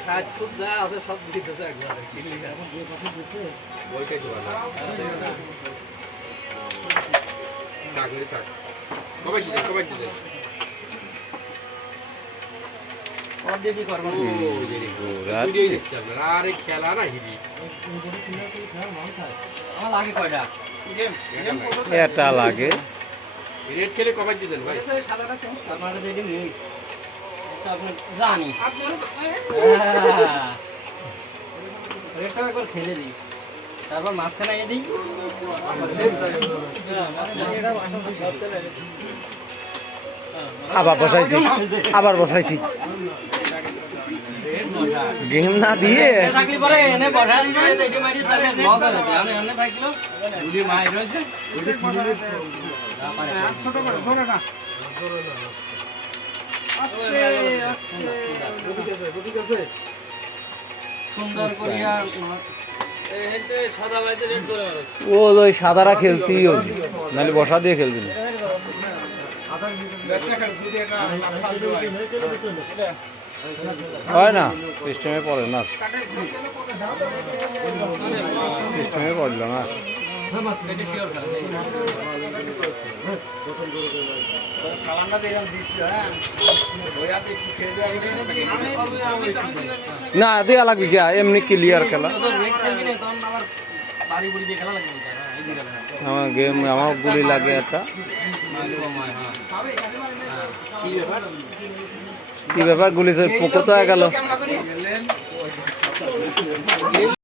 খাট খুব যা আছে সব দিতেছে একবার ওইটাই তো খেলা না হিরি লাগে কয়টা এটা লাগে রেড খেলে কমাই দিতেন ভাই জানি রেডটা একবার খেলে দিই তারপর মাঝখানে এনে দিই আবার বসাইছি গেম না দিয়ে থাকলে পরে এনে বসা দিতে এটি মারি তাহলে লস হয়ে যাবে আমি এমনি থাকলো গুলি মার রয়েছে ছোট করে ধরে না সুন্দর করিয়া ওই সাদারা খেলতেই হবে নাহলে বসা দিয়ে খেলবি না হয় না সিস্টেমে পড়ে না সিস্টেমে পড়লো না না দেওয়া লাগবে কি এমনি ক্লিয়ার খেলা আমার গেম আমার গুলি লাগে একটা কি ব্যাপার গুলি পোকো তো গেল